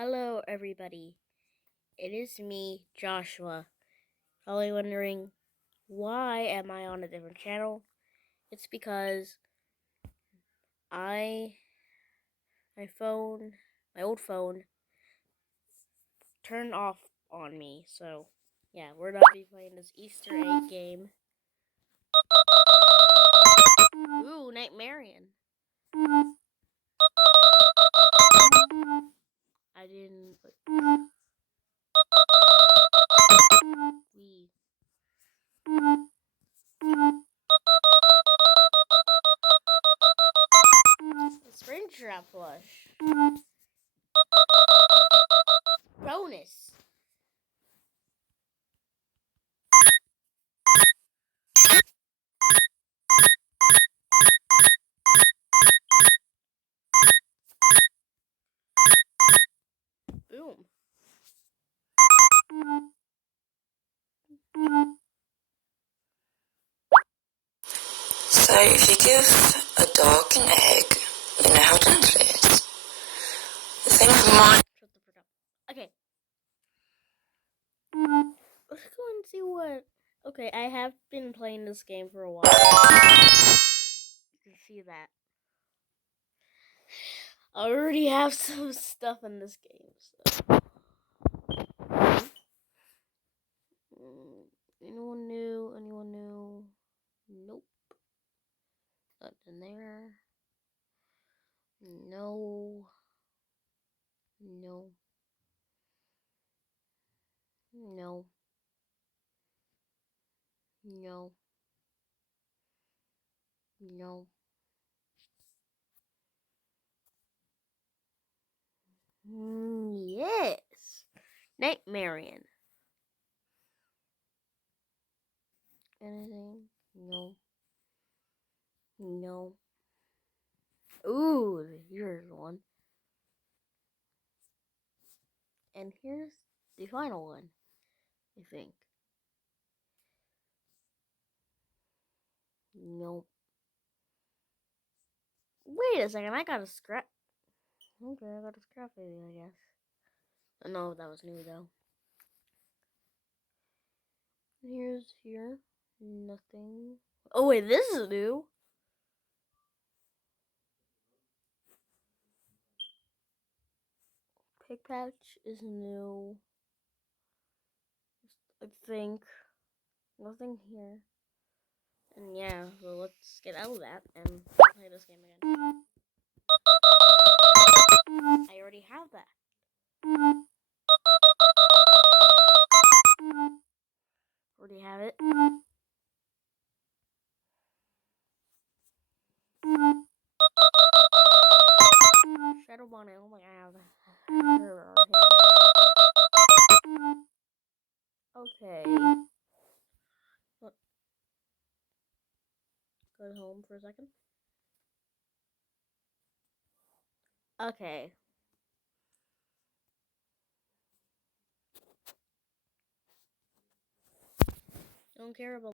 Hello, everybody. It is me, Joshua. Probably wondering, why am I on a different channel? It's because my old phone, turned off on me. So, yeah, we're not be playing this Easter egg game. Ooh, Nightmarian. I didn't. We. Springtrap plush. Bonus. Boom. So if you give a dog an egg, you know how gentle it is. The thing with mine... Shut the frick up. Okay. Let's go and see what... Okay, I have been playing this game for a while. You can see that. I already have some stuff in this game, so... Anyone new? Anyone new? Nope. Nothing there. No. No. No. No. No. Yes. Nightmarian. Anything? No. No. Ooh, here's one. And here's the final one, I think. Nope. Wait a second, I got a scrap. Okay, I got a scrap baby, I guess. No, that was new though. Here's here. Nothing. Oh wait, this is new. Pig patch is new. I think. Nothing here. And yeah, so let's get out of that and play this game again. I already have that. Already have it. Shadow Bonnet. Oh my god. Okay. Look. Go home for a second. Okay. Don't care about